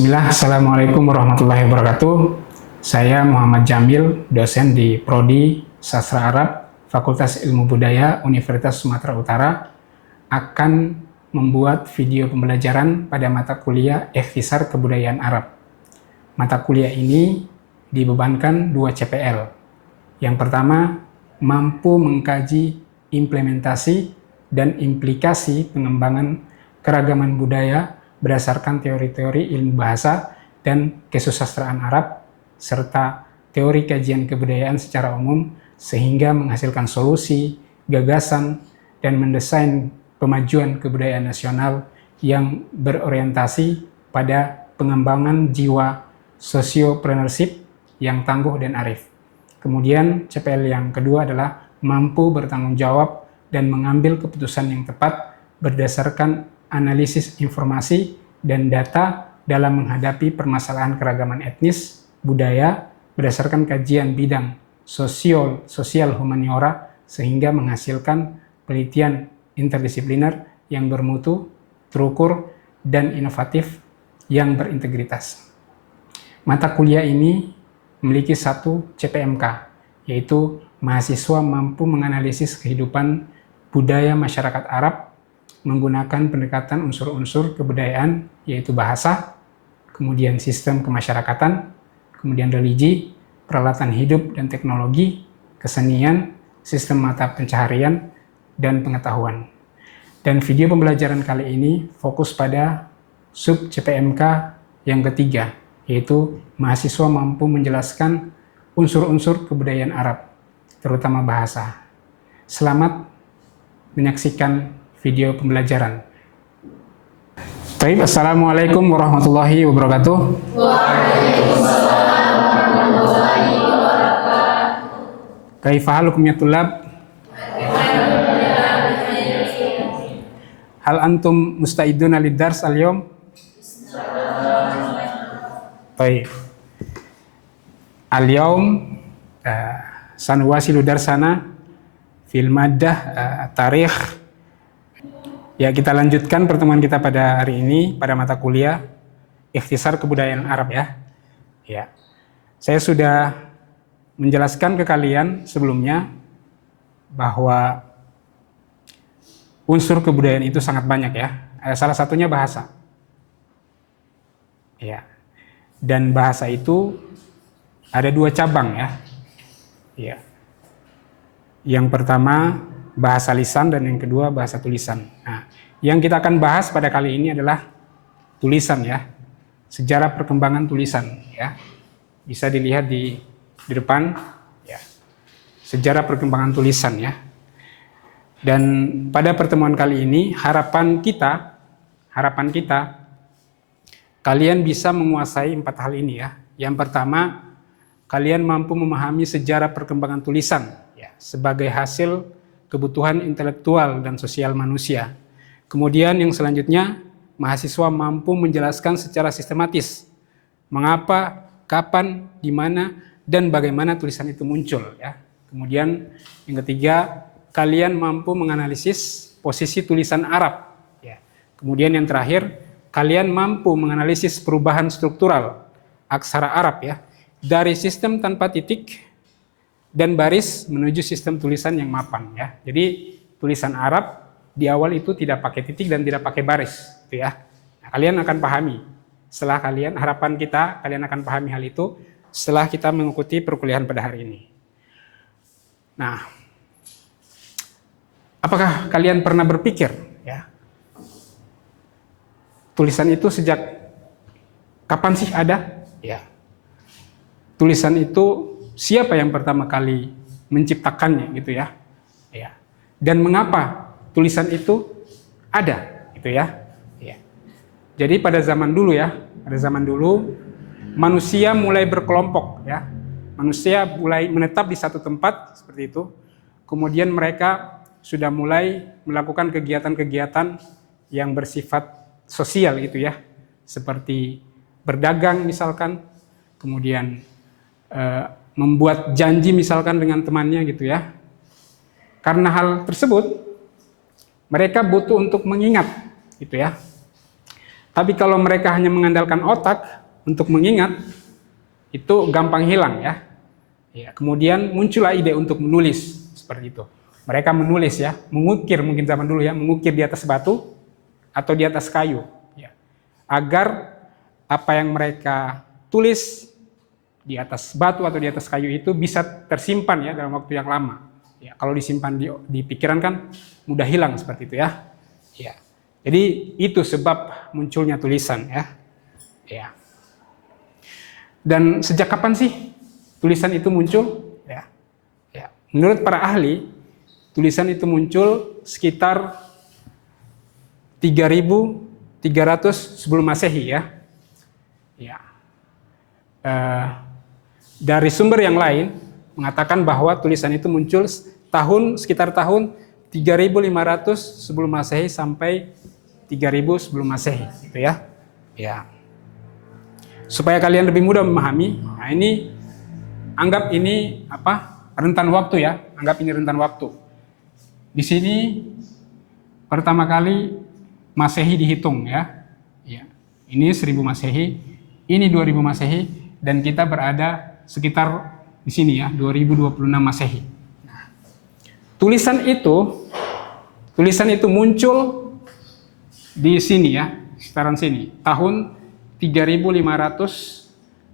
Bismillah, Assalamualaikum warahmatullahi wabarakatuh. Saya Muhammad Jamil, dosen di Prodi Sastra Arab, Fakultas Ilmu Budaya, Universitas Sumatera Utara, akan membuat video pembelajaran pada mata kuliah Ikhtisar Kebudayaan Arab. Mata kuliah ini dibebankan 2 CPL. Yang pertama, mampu mengkaji implementasi dan implikasi pengembangan keragaman budaya berdasarkan teori-teori ilmu bahasa dan kesusastraan Arab, serta teori kajian kebudayaan secara umum, sehingga menghasilkan solusi, gagasan, dan mendesain pemajuan kebudayaan nasional yang berorientasi pada pengembangan jiwa sosiopreneurship yang tangguh dan arif. Kemudian CPL yang kedua adalah mampu bertanggung jawab dan mengambil keputusan yang tepat berdasarkan analisis informasi dan data dalam menghadapi permasalahan keragaman etnis, budaya, berdasarkan kajian bidang sosial humaniora, sehingga menghasilkan penelitian interdisipliner yang bermutu, terukur, dan inovatif yang berintegritas. Mata kuliah ini memiliki 1 CPMK, yaitu mahasiswa mampu menganalisis kehidupan budaya masyarakat Arab menggunakan pendekatan unsur-unsur kebudayaan, yaitu bahasa, kemudian sistem kemasyarakatan, kemudian religi, peralatan hidup dan teknologi, kesenian, sistem mata pencaharian, dan pengetahuan. Dan video pembelajaran kali ini fokus pada sub CPMK yang ketiga, yaitu mahasiswa mampu menjelaskan unsur-unsur kebudayaan Arab, terutama bahasa. Selamat menyaksikan video pembelajaran. Baik, Assalamualaikum warahmatullahi wabarakatuh. Waalaikumsalam warahmatullahi wabarakatuh. Kaifa halukum ya tulab? Hal antum musta'iduna lid-dars al-yawm? Baik. Al-yawm sanuwasilu darsana fil maddah tarikh. Ya, kita lanjutkan pertemuan kita pada hari ini pada mata kuliah Ikhtisar Kebudayaan Arab ya. Ya. Saya sudah menjelaskan ke kalian sebelumnya bahwa unsur kebudayaan itu sangat banyak ya. Salah satunya bahasa. Ya. Dan bahasa itu ada 2 cabang ya. Ya. Yang pertama bahasa lisan dan yang kedua bahasa tulisan. Nah, yang kita akan bahas pada kali ini adalah tulisan ya. Sejarah perkembangan tulisan ya. Bisa dilihat di depan ya. Sejarah perkembangan tulisan ya. Dan pada pertemuan kali ini harapan kita kalian bisa menguasai 4 hal ini ya. Yang pertama, kalian mampu memahami sejarah perkembangan tulisan ya, sebagai hasil kebutuhan intelektual dan sosial manusia. Kemudian yang selanjutnya, mahasiswa mampu menjelaskan secara sistematis mengapa, kapan, di mana, dan bagaimana tulisan itu muncul ya. Kemudian yang ketiga, kalian mampu menganalisis posisi tulisan Arab ya. Kemudian yang terakhir, kalian mampu menganalisis perubahan struktural aksara Arab ya, dari sistem tanpa titik dan baris menuju sistem tulisan yang mapan ya. Jadi tulisan Arab di awal itu tidak pakai titik dan tidak pakai baris gitu ya. Nah, kalian akan pahami setelah harapan kita kalian akan pahami hal itu setelah kita mengikuti perkuliahan pada hari ini. Nah, apakah kalian pernah berpikir ya, tulisan itu sejak kapan sih ada? Ya. Tulisan itu siapa yang pertama kali menciptakannya gitu ya? Ya. Dan mengapa tulisan itu ada gitu ya? Ya. Jadi pada zaman dulu manusia mulai berkelompok ya. Manusia mulai menetap di satu tempat seperti itu. Kemudian mereka sudah mulai melakukan kegiatan-kegiatan yang bersifat sosial gitu ya. Seperti berdagang misalkan, kemudian membuat janji misalkan dengan temannya gitu ya. Karena hal tersebut mereka butuh untuk mengingat gitu ya. Tapi kalau mereka hanya mengandalkan otak untuk mengingat, itu gampang hilang ya. Ya, kemudian muncullah ide untuk menulis seperti itu. Mereka menulis ya, mengukir mungkin zaman dulu ya, mengukir di atas batu atau di atas kayu ya. Agar apa yang mereka tulis di atas batu atau di atas kayu itu bisa tersimpan ya dalam waktu yang lama. Ya, kalau disimpan di pikiran kan mudah hilang seperti itu ya. Ya. Jadi itu sebab munculnya tulisan ya. Ya. Dan sejak kapan sih tulisan itu muncul? Ya. Ya. Menurut para ahli, tulisan itu muncul sekitar 3.300 sebelum Masehi ya. Ya. Dari sumber yang lain mengatakan bahwa tulisan itu muncul sekitar tahun 3.500 sebelum Masehi sampai 3.000 sebelum Masehi, gitu ya. Ya. Supaya kalian lebih mudah memahami, nah ini anggap ini rentan waktu ya, anggap ini rentan waktu. Di sini pertama kali Masehi dihitung ya. Ya. Ini 1000 Masehi, ini 2000 Masehi, dan kita berada sekitar di sini ya, 2026 Masehi. Nah, tulisan itu muncul di sini ya, sekitaran sini, tahun 3.500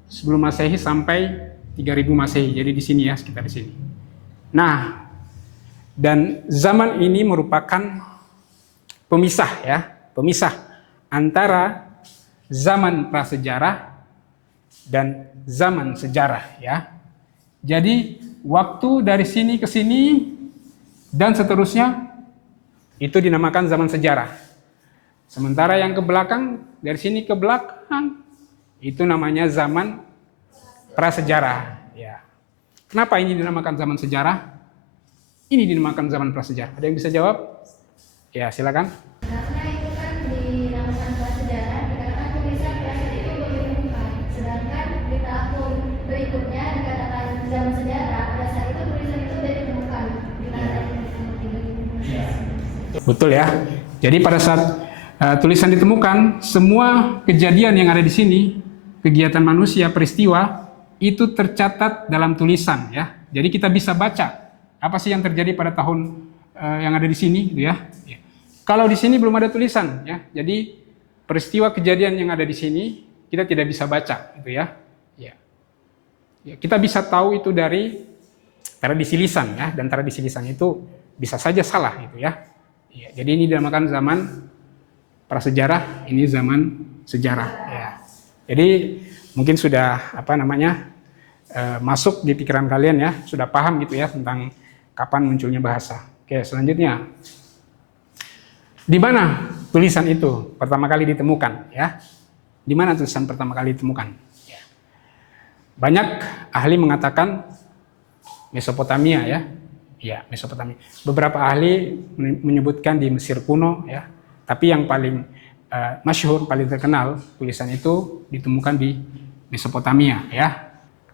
sebelum Masehi sampai 3.000 Masehi. Jadi di sini ya, sekitar di sini. Nah, dan zaman ini merupakan pemisah ya, pemisah antara zaman prasejarah dan zaman sejarah ya. Jadi waktu dari sini ke sini dan seterusnya itu dinamakan zaman sejarah. Sementara yang ke belakang, dari sini ke belakang, itu namanya zaman prasejarah. Ya. Kenapa ini dinamakan zaman sejarah? Ini dinamakan zaman prasejarah. Ada yang bisa jawab? Ya, silakan. Karena itu kan dinamakan prasejarah, dikatakan tulisan prasejarah itu belum ditemukan. Sedangkan di tahun berikutnya dikatakan zaman sejarah, pada saat itu tulisan itu sudah ditemukan. Betul ya. Jadi pada saat tulisan ditemukan, semua kejadian yang ada di sini, kegiatan manusia, peristiwa, itu tercatat dalam tulisan ya. Jadi kita bisa baca apa sih yang terjadi pada tahun yang ada di sini, gitu ya. Ya. Kalau di sini belum ada tulisan ya. Jadi peristiwa kejadian yang ada di sini kita tidak bisa baca, gitu ya. Ya. Ya, kita bisa tahu itu dari tradisi lisan ya, dan tradisi lisan itu bisa saja salah gitu ya. Ya, jadi ini dinamakan zaman prasejarah, ini zaman sejarah ya. Jadi mungkin sudah masuk di pikiran kalian ya, sudah paham gitu ya tentang kapan munculnya bahasa. Oke, selanjutnya. Di mana tulisan itu pertama kali ditemukan ya? Di mana tulisan pertama kali ditemukan? Ya. Banyak ahli mengatakan Mesopotamia ya. Ya, Mesopotamia. Beberapa ahli menyebutkan di Mesir kuno ya. Tapi yang paling masyhur, paling terkenal tulisan itu ditemukan di Mesopotamia ya.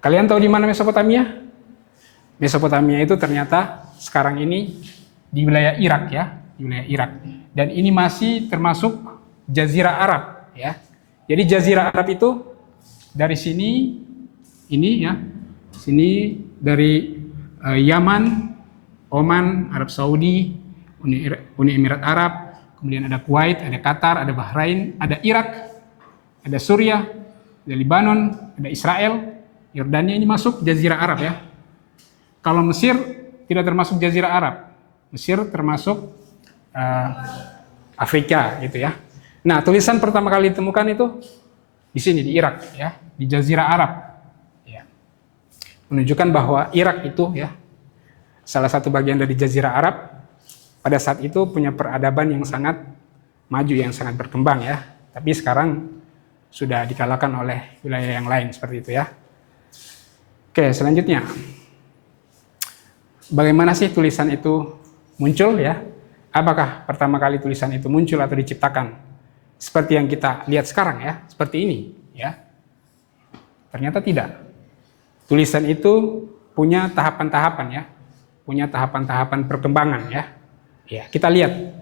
Kalian tahu di mana Mesopotamia? Mesopotamia itu ternyata sekarang ini di wilayah Irak ya, di wilayah Irak. Dan ini masih termasuk Jazirah Arab ya. Jadi Jazirah Arab itu dari sini ini ya. Sini dari Yaman, Oman, Arab Saudi, Uni Emirat Arab, kemudian ada Kuwait, ada Qatar, ada Bahrain, ada Irak, ada Suriah, ada Lebanon, ada Israel, Yordania, ini masuk Jazirah Arab ya. Kalau Mesir tidak termasuk Jazirah Arab, Mesir termasuk Afrika gitu ya. Nah, tulisan pertama kali ditemukan itu di sini di Irak ya, di Jazirah Arab. Ya. Menunjukkan bahwa Irak itu ya salah satu bagian dari Jazirah Arab. Pada saat itu punya peradaban yang sangat maju, yang sangat berkembang ya. Tapi sekarang sudah dikalahkan oleh wilayah yang lain seperti itu ya. Oke, selanjutnya. Bagaimana sih tulisan itu muncul ya? Apakah pertama kali tulisan itu muncul atau diciptakan? Seperti yang kita lihat sekarang ya, seperti ini ya. Ternyata tidak. Tulisan itu punya tahapan-tahapan ya. Punya tahapan-tahapan perkembangan ya. Ya, kita lihat.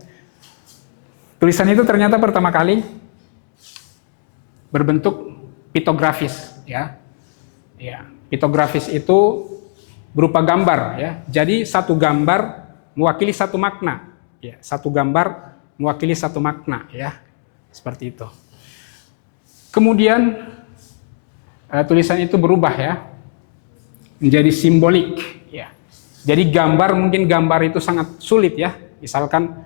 Tulisan itu ternyata pertama kali berbentuk pitografis, ya. Ya, pitografis itu berupa gambar, ya. Jadi satu gambar mewakili satu makna, ya. Satu gambar mewakili satu makna, ya. Seperti itu. Kemudian tulisan itu berubah, ya, menjadi simbolik, ya. Jadi mungkin gambar itu sangat sulit, ya. Misalkan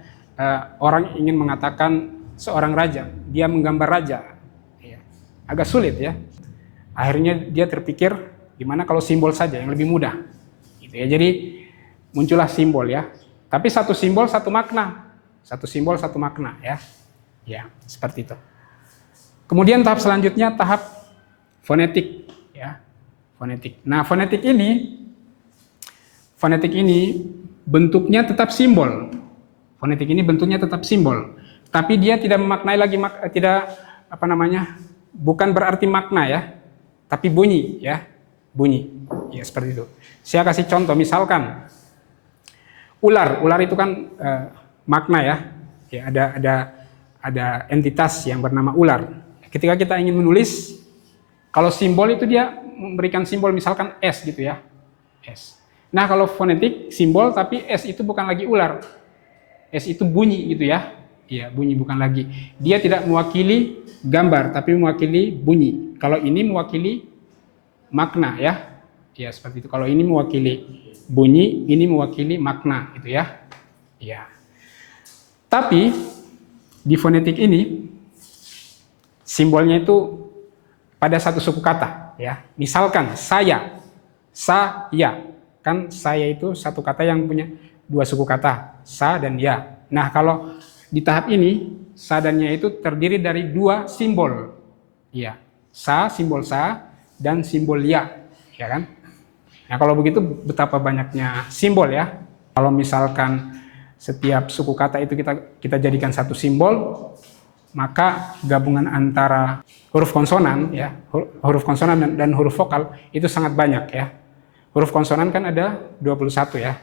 orang ingin mengatakan seorang raja, dia menggambar raja, ya. Agak sulit, ya. Akhirnya dia terpikir gimana kalau simbol saja yang lebih mudah, gitu ya. Jadi muncullah simbol, ya. Tapi satu simbol satu makna, satu simbol satu makna, ya. Ya, seperti itu. Kemudian tahap selanjutnya tahap fonetik, ya. Fonetik. Nah, fonetik ini bentuknya tetap simbol. Fonetik ini bentuknya tetap simbol, tapi dia tidak memaknai lagi, bukan berarti makna, ya, tapi bunyi, ya, bunyi, ya, seperti itu. Saya kasih contoh, misalkan ular itu kan makna, ya, ya, ada entitas yang bernama ular. Ketika kita ingin menulis, kalau simbol itu dia memberikan simbol, misalkan S, gitu ya, S. Nah, kalau fonetik simbol tapi S itu bukan lagi ular. S itu bunyi, gitu ya. Iya, bunyi, bukan lagi. Dia tidak mewakili gambar tapi mewakili bunyi. Kalau ini mewakili makna, ya. Ya, seperti itu. Kalau ini mewakili bunyi, ini mewakili makna, gitu ya. Iya. Tapi di fonetik ini simbolnya itu pada satu suku kata, ya. Misalkan saya, kan saya itu satu kata yang punya dua suku kata, sa dan ya. Nah, kalau di tahap ini sa dan ya itu terdiri dari dua simbol, ya. Sa, simbol sa, dan simbol ya, ya kan? Nah, kalau begitu betapa banyaknya simbol, ya. Kalau misalkan setiap suku kata itu kita jadikan satu simbol, maka gabungan antara huruf konsonan, ya, huruf konsonan dan huruf vokal itu sangat banyak, ya. Huruf konsonan kan ada 21, ya.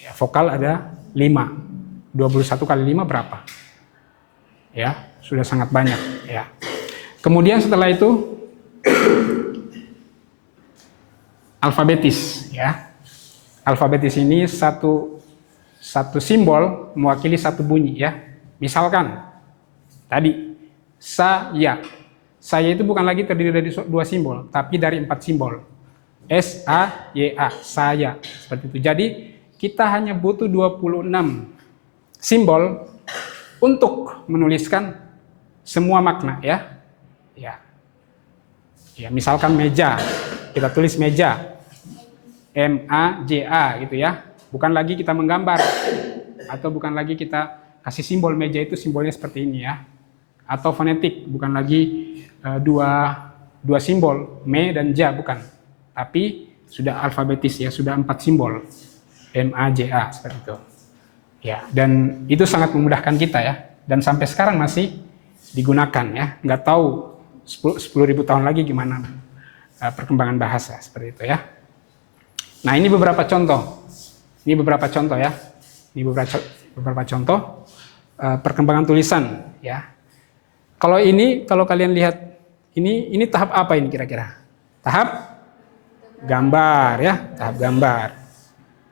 Ya, vokal ada 5. 21 kali 5 berapa? Ya, sudah sangat banyak, ya. Kemudian setelah itu alfabetis, ya. Alfabetis ini satu simbol mewakili satu bunyi, ya. Misalkan tadi saya itu bukan lagi terdiri dari dua simbol, tapi dari 4 simbol. S, A, Y, A, saya. Seperti itu. Jadi kita hanya butuh 26 simbol untuk menuliskan semua makna, ya. Ya. Ya, misalkan meja, kita tulis meja. M-A-J-A, gitu ya. Bukan lagi kita menggambar atau bukan lagi kita kasih simbol meja itu simbolnya seperti ini, ya. Atau fonetik, bukan lagi dua simbol, me dan ja, bukan. Tapi sudah alfabetis, ya, sudah 4 simbol. M-A-J-A, seperti itu. Ya, dan itu sangat memudahkan kita, ya. Dan sampai sekarang masih digunakan, ya. Nggak tahu 10.000 tahun lagi gimana perkembangan bahasa, seperti itu, ya. Nah, ini beberapa contoh. Ini beberapa contoh, ya. Ini beberapa contoh perkembangan tulisan, ya. Kalau kalian lihat ini tahap apa ini kira-kira? Tahap gambar, ya, tahap gambar.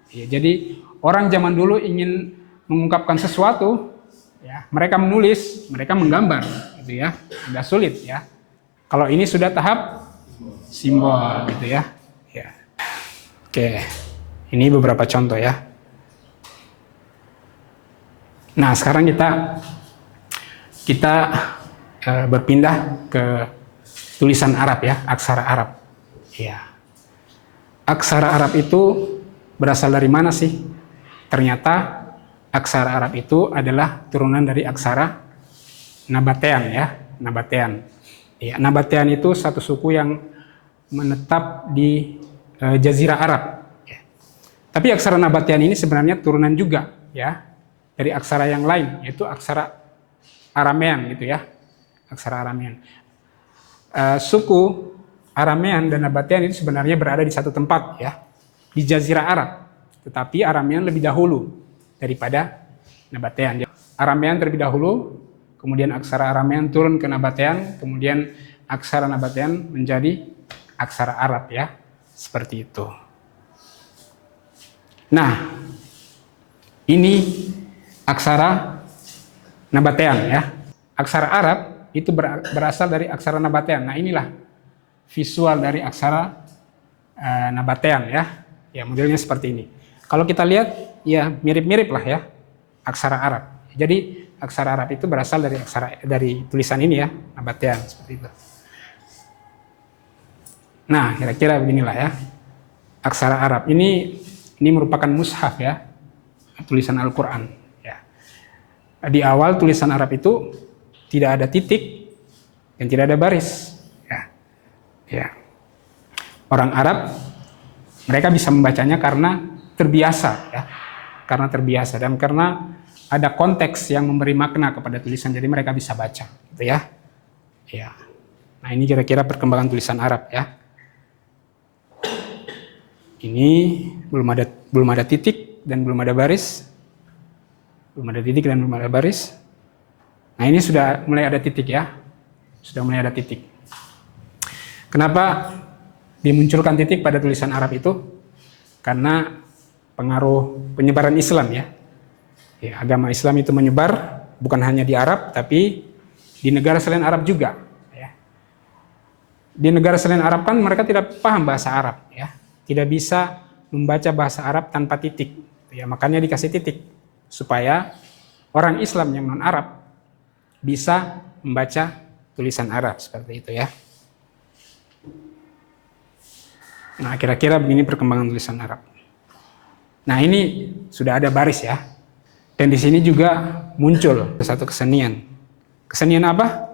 Ya, jadi orang zaman dulu ingin mengungkapkan sesuatu, ya, mereka menulis, mereka menggambar, gitu ya. Agak sulit, ya. Kalau ini sudah tahap simbol, gitu ya. Ya. Oke, ini beberapa contoh, ya. Nah, sekarang kita berpindah ke tulisan Arab, ya, aksara Arab. Ya. Aksara Arab itu berasal dari mana sih? Ternyata aksara Arab itu adalah turunan dari aksara Nabatean, ya, Nabatean. Ya, Nabatean itu satu suku yang menetap di Jazirah Arab. Ya. Tapi aksara Nabatean ini sebenarnya turunan juga, ya, dari aksara yang lain, yaitu aksara Aramean, gitu ya, aksara Aramean. Suku Aramean dan Nabatean itu sebenarnya berada di satu tempat, ya, di Jazirah Arab. Tetapi Aramean lebih dahulu daripada Nabatean. Aramean terlebih dahulu, kemudian aksara Aramean turun ke Nabatean, kemudian aksara Nabatean menjadi aksara Arab ya. Seperti itu. Nah, ini aksara Nabatean ya. Aksara Arab itu berasal dari aksara Nabatean. Nah, inilah visual dari aksara Nabatean ya. Ya, modelnya seperti ini. Kalau kita lihat ya mirip-mirip lah ya aksara Arab. Jadi aksara Arab itu berasal dari tulisan ini ya, Nabatean seperti itu. Nah, kira-kira beginilah ya. Aksara Arab ini merupakan mushaf ya, tulisan Al-Qur'an ya. Di awal tulisan Arab itu tidak ada titik dan tidak ada baris ya. Ya. Orang Arab mereka bisa membacanya karena terbiasa ya. Karena terbiasa dan karena ada konteks yang memberi makna kepada tulisan, jadi mereka bisa baca gitu ya. Ya. Nah, ini kira-kira perkembangan tulisan Arab ya. Ini belum ada titik dan belum ada baris. Belum ada titik dan belum ada baris. Nah, ini sudah mulai ada titik ya. Sudah mulai ada titik. Kenapa dimunculkan titik pada tulisan Arab itu? Karena pengaruh penyebaran Islam ya. Ya, agama Islam itu menyebar bukan hanya di Arab tapi di negara selain Arab juga ya. Di negara selain Arab kan mereka tidak paham bahasa Arab ya. Tidak bisa membaca bahasa Arab tanpa titik. Ya, makanya dikasih titik supaya orang Islam yang non-Arab bisa membaca tulisan Arab seperti itu ya. Nah, kira-kira begini perkembangan tulisan Arab. Nah, ini sudah ada baris ya. Dan di sini juga muncul satu kesenian. Kesenian apa?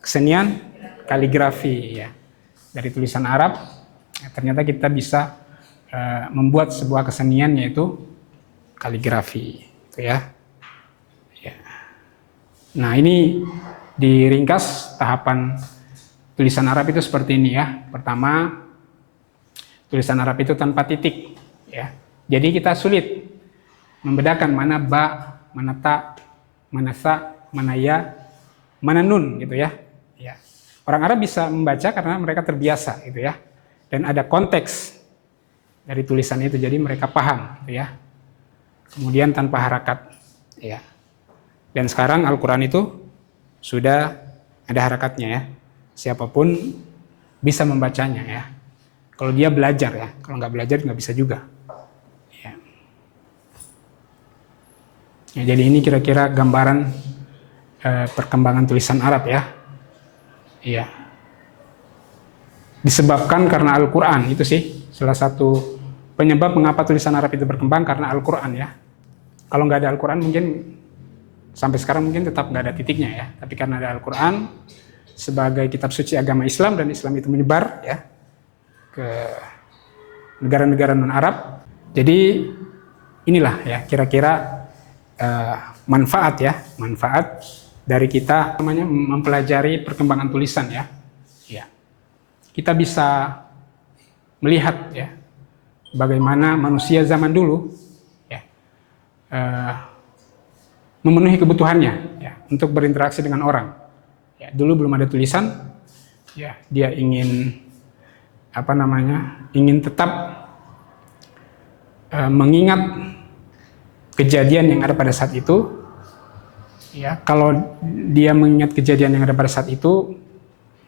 Kesenian kaligrafi ya. Dari tulisan Arab ternyata kita bisa membuat sebuah kesenian yaitu kaligrafi, gitu ya. Ya. Nah, ini diringkas tahapan tulisan Arab itu seperti ini ya. Pertama, tulisan Arab itu tanpa titik, ya. Jadi kita sulit membedakan mana ba, mana ta, mana sa, mana ya, mana nun, gitu ya. Ya. Orang Arab bisa membaca karena mereka terbiasa, gitu ya. Dan ada konteks dari tulisan itu, jadi mereka paham, gitu ya. Kemudian tanpa harakat, ya. Dan sekarang Al-Quran itu sudah ada harakatnya ya. Siapapun bisa membacanya ya. Kalau dia belajar ya, kalau nggak belajar nggak bisa juga. Ya. Ya, jadi ini kira-kira gambaran perkembangan tulisan Arab ya. Iya. Disebabkan karena Al-Quran, itu sih salah satu penyebab mengapa tulisan Arab itu berkembang, karena Al-Quran ya. Kalau nggak ada Al-Quran mungkin sampai sekarang mungkin tetap nggak ada titiknya ya. Tapi karena ada Al-Quran sebagai kitab suci agama Islam dan Islam itu menyebar ya ke negara-negara non-Arab. Jadi inilah ya kira-kira manfaat dari kita namanya mempelajari perkembangan tulisan ya. Kita bisa melihat ya bagaimana manusia zaman dulu ya, memenuhi kebutuhannya ya, untuk berinteraksi dengan orang. Ya, dulu belum ada tulisan, ya dia ingin ingin tetap mengingat kejadian yang ada pada saat itu. Ya, kalau dia mengingat kejadian yang ada pada saat itu,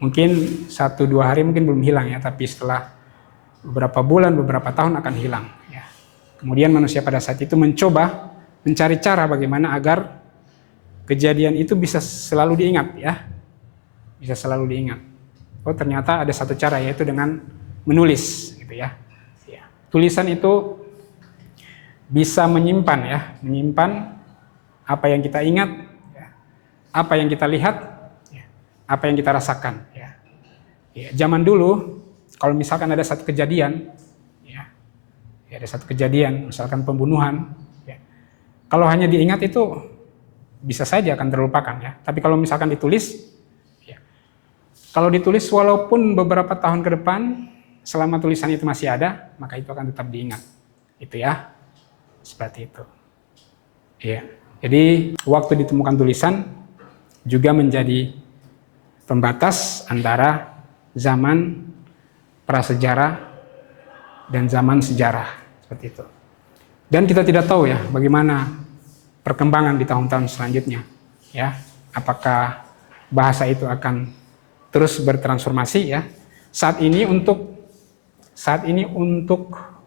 mungkin 1-2 hari mungkin belum hilang ya, tapi setelah beberapa bulan, beberapa tahun akan hilang. Ya. Kemudian manusia pada saat itu mencoba mencari cara bagaimana agar kejadian itu bisa selalu diingat ya, bisa selalu diingat. Oh ternyata ada satu cara, yaitu dengan menulis, gitu ya. Ya. Tulisan itu bisa menyimpan apa yang kita ingat, ya, apa yang kita lihat, ya, apa yang kita rasakan. Ya, zaman dulu, kalau misalkan ada satu kejadian, ya ada satu kejadian, misalkan pembunuhan, ya, kalau hanya diingat itu bisa saja akan terlupakan ya. Tapi kalau misalkan ditulis, ya, kalau ditulis walaupun beberapa tahun ke depan, selama tulisan itu masih ada, maka itu akan tetap diingat, itu ya, seperti itu. Ya, jadi waktu ditemukan tulisan, juga menjadi pembatas antara zaman prasejarah dan zaman sejarah, seperti itu. Dan kita tidak tahu ya bagaimana perkembangan di tahun-tahun selanjutnya, ya. Apakah bahasa itu akan terus bertransformasi, ya. Saat ini untuk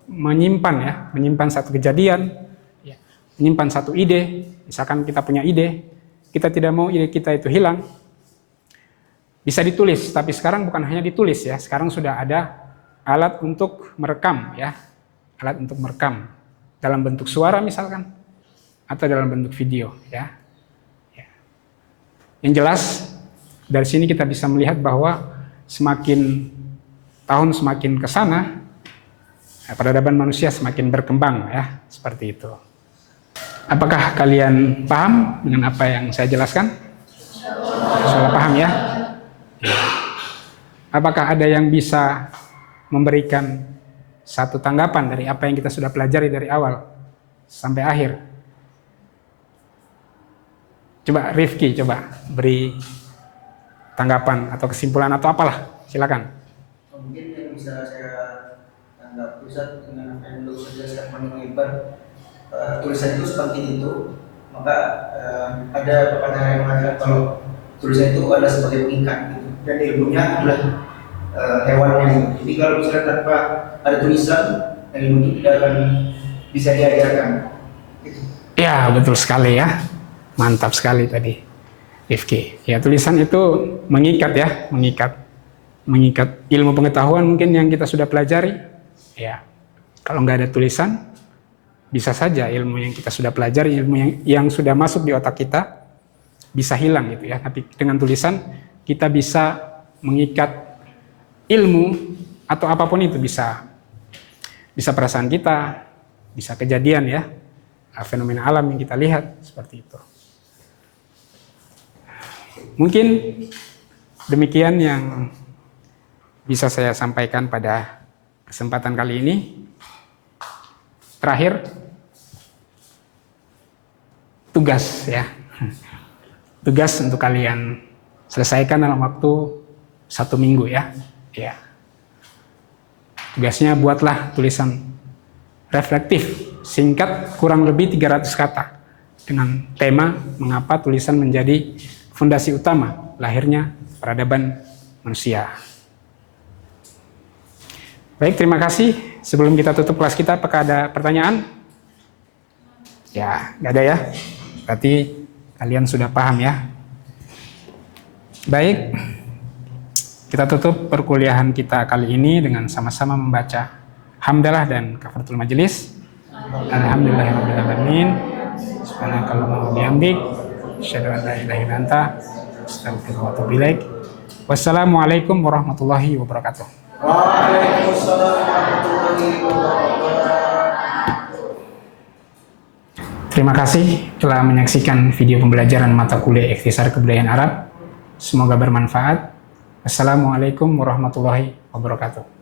menyimpan satu kejadian, ya, menyimpan satu ide. Misalkan kita punya ide, kita tidak mau ide kita itu hilang, bisa ditulis. Tapi sekarang bukan hanya ditulis, ya. Sekarang sudah ada alat untuk merekam, ya, alat untuk merekam dalam bentuk suara misalkan, atau dalam bentuk video, ya. Yang jelas dari sini kita bisa melihat bahwa semakin tahun semakin ke sana, peradaban manusia semakin berkembang, ya, seperti itu. Apakah kalian paham dengan apa yang saya jelaskan? Sudah paham, ya? Apakah ada yang bisa memberikan satu tanggapan dari apa yang kita sudah pelajari dari awal sampai akhir? Coba Rifki, coba beri tanggapan atau kesimpulan atau apalah, silakan. Mungkin yang bisa saya anggap pusat dengan apa yang dulu saya jelaskan mengenai tulisan itu sepenting itu, maka ada pepatah yang mengatakan kalau tulisan itu adalah sebagai pengikat gitu, dan ilmunya adalah hewannya gitu. Jadi kalau misalnya tanpa ada tulisan, ilmu itu tidak akan bisa diajarkan gitu. Ya, betul sekali, ya. Mantap sekali tadi, Rifki. Ya, tulisan itu mengikat, ya, mengikat ilmu pengetahuan mungkin yang kita sudah pelajari. Ya, kalau nggak ada tulisan, bisa saja ilmu yang kita sudah pelajari, ilmu yang sudah masuk di otak kita bisa hilang gitu, ya. Tapi dengan tulisan kita bisa mengikat ilmu atau apapun itu, bisa perasaan kita, bisa kejadian, ya, fenomena alam yang kita lihat seperti itu. Mungkin demikian yang bisa saya sampaikan pada kesempatan kali ini. Terakhir, tugas, ya. Tugas untuk kalian selesaikan dalam waktu 1 minggu, ya. Ya. Tugasnya buatlah tulisan reflektif, singkat, kurang lebih 300 kata. Dengan tema mengapa tulisan menjadi fondasi utama lahirnya peradaban manusia. Baik, terima kasih. Sebelum kita tutup kelas kita, apakah ada pertanyaan? Ya, nggak ada, ya. Berarti kalian sudah paham, ya. Baik, kita tutup perkuliahan kita kali ini dengan sama-sama membaca hamdalah dan kafaratul majelis. Alhamdulillahirrahmanirrahim. Subhanakallahumma wa bihamdik, asyhadu an la ilaha illa anta, astaghfiruka wa atubu ilaik. Wassalamualaikum warahmatullahi wabarakatuh. Waalaikumsalam warahmatullahi wabarakatuh. Terima kasih telah menyaksikan video pembelajaran mata kuliah Ikhtisar Kebudayaan Arab. Semoga bermanfaat. Assalamualaikum warahmatullahi wabarakatuh.